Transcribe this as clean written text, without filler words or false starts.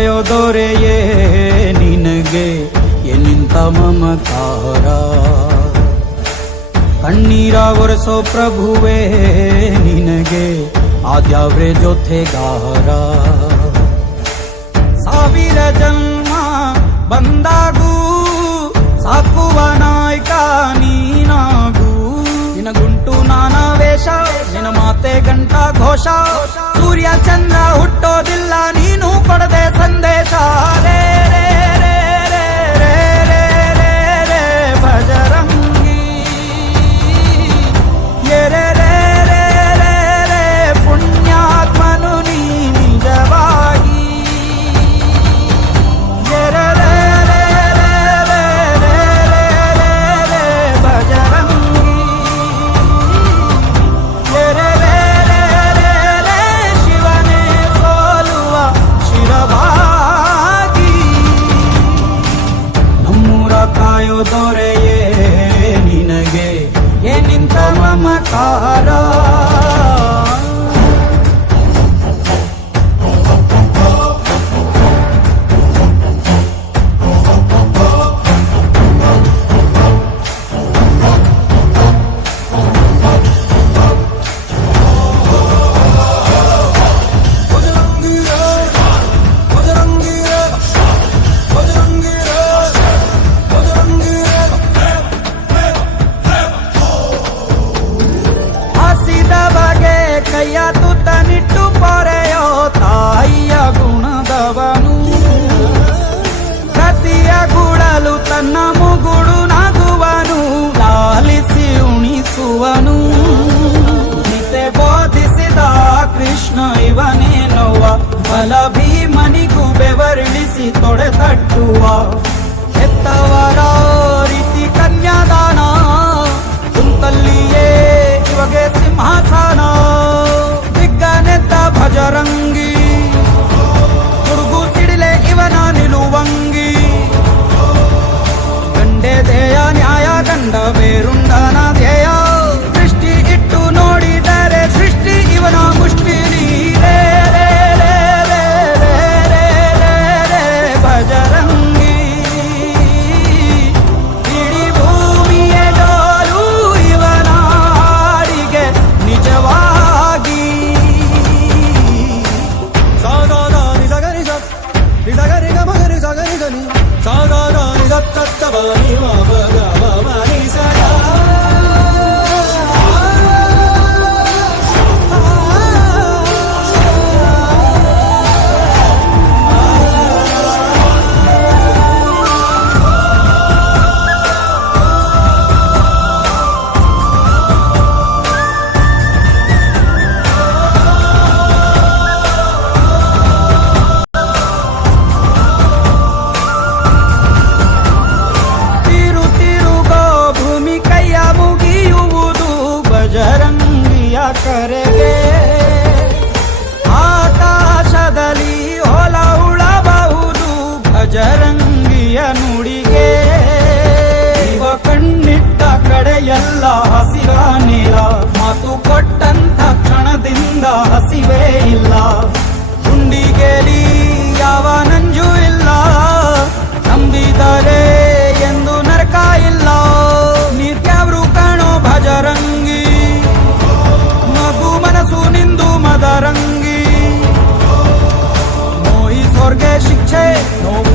ಕಾಯೋ ದೊರೆಯೇ ನಿನಗೆ ಎನ್ನಿಂತ ಮಮಕಾರ, ಕಣ್ಣೀರ ಒರೆಸೋ ಪ್ರಭುವೇ ನಿನಗೆ ಆದ್ಯಾವ್ರೆ ಜೊತೆಗಾರ. ಸಾವಿರ ಜನ್ಮ ಬಂದಾಗೂ ಸಾಕುವ ನಾಯಕ ನೀನಾಗೂ, ನಿನಗುಂಟು ನಾನಾ ವೇಷ ನಿನ ಮಾತೆ ಗಂಟ ಘೋಷ, ಸೂರ್ಯ ಚಂದ್ರ ಹುಟ್ಟೋದಿಲ್ಲ ನೀನು ಕೊಡದೆ ಸಂದೇಶ. ರೇ ರೇ ರೇ ರೇ ರೇ ರೇ ರೇ ರೇ ಭಜರಂಗಿ, ರೇ ರೇ ರೇ ರೇ ರೇ ಪುಣ್ಯಾತ್ಮನು ನೀ ನಿಜವಾಗಿ. ರೇ ರೇ ರೇ ರೇ ರೇ ರೇ ರೇ ರೇ ರೇ ಭಜರಂಗಿ, ರೇ ರೇ ರೇ ರೇ ರೇ ರೇ ಶಿವನೇ ಸೋಲುವ ಶಿರಭಾಗಿ. ನಮ್ಮೂರ ಕಾಯೋ ದೊರೆಯೇ ನಿನಗೆ ಏನಿಂತ ಮಮಕಾರ. ಕೈಯ ತುತ್ತನಿಟ್ಟು ಪೊರೆಯೋ ತಾಯಿಯ ಗುಣದವನು, ಪ್ರತಿಯ ಗುಡಲು ತನ್ನ ಮುಗುಡು ನಗುವನು, ಲಾಲಿಸಿ ಉಣಿಸುವನು. ಗೀತೆ ಬೋಧಿಸಿದ ಕೃಷ್ಣ ಇವನೇನೋವ, ಬಲ ಭೀಮನಿಗೂ ಬೆವರಿಳಿಸಿ ತೊಡೆ ತಟ್ಟುವ. ಹೆತ್ತವರ ರೀತಿ ಕನ್ಯಾದಾನ, ಕುಂತಲ್ಲಿಯೇ ಇವಾಗೆ ಸಿಂಹಾಸನ. ದಿಗ್ಗನೆದ್ದ ಭಜರಂಗಿ, ಹುಡುಗು ಸಿಡಿಲೆ ಇವನ ನಿಲುವಂಗಿ. ಗಂಡೆ ಧ್ಯೇಯ ನ್ಯಾಯ ಗಂಡ ಬೇರುಂಡನ ಧ್ಯೇಯ, ದೃಷ್ಟಿ ಇಟ್ಟು ನೋಡಿದರೆ ಸೃಷ್ಟಿ ಇವನ ಮುಷ್ಟಿ. ರೇ ರೇ ರೇ ರೇ ರೇ ರೇ ರೇ ರೇ ಭಜರಂಗಿ, ಇಡೀ ಭೂಮಿಯ ಡೋಲು ಇವನ ಹಾಡಿಗೆ ನಿಜವಾಗಿ. ಸಾಗಾರ ನಿಜಗರಿ ನಿಜಗರಿ ಗಮಗರಿ ಸಗರಿ ಗನಿ, ಸಾಗಾರ ನಿಜ ತತ್ತಬನಿ ಮಗ ಮನಿ ಸಗಾ. ಭಜರಂಗಿಯ ಕರೆಗೆ ಆಕಾಶದಲ್ಲಿ ಹೊಲ ಉಳಬಹುದು, ಭಜರಂಗಿಯ ನುಡಿಗೆ. ಇವ ಕಣ್ಣಿಟ್ಟ ಕಡೆಯೆಲ್ಲ ಹಸಿರ ನೀರ, ಮಾತು ಕೊಟ್ಟಂತ ಕ್ಷಣದಿಂದ ಹಸಿವೇ ಇಲ್ಲ. ಗುಂಡಿಗೆಲಿ ಯಾವ ನಂಜು ಇಲ್ಲ, ನಂಬಿದರೆ ಎಂದು ನರಕ ಇಲ್ಲ. ನಿತ್ಯವ್ರು ಕಾಣೋ ಭಜರಂಗಿ, ಮಗು ಮನಸ್ಸು ನಿಂದು ಮದರಂಗಿ. ನೋಯಿ ಸ್ವರ್ಗೆ ಶಿಕ್ಷೆ ನೋವು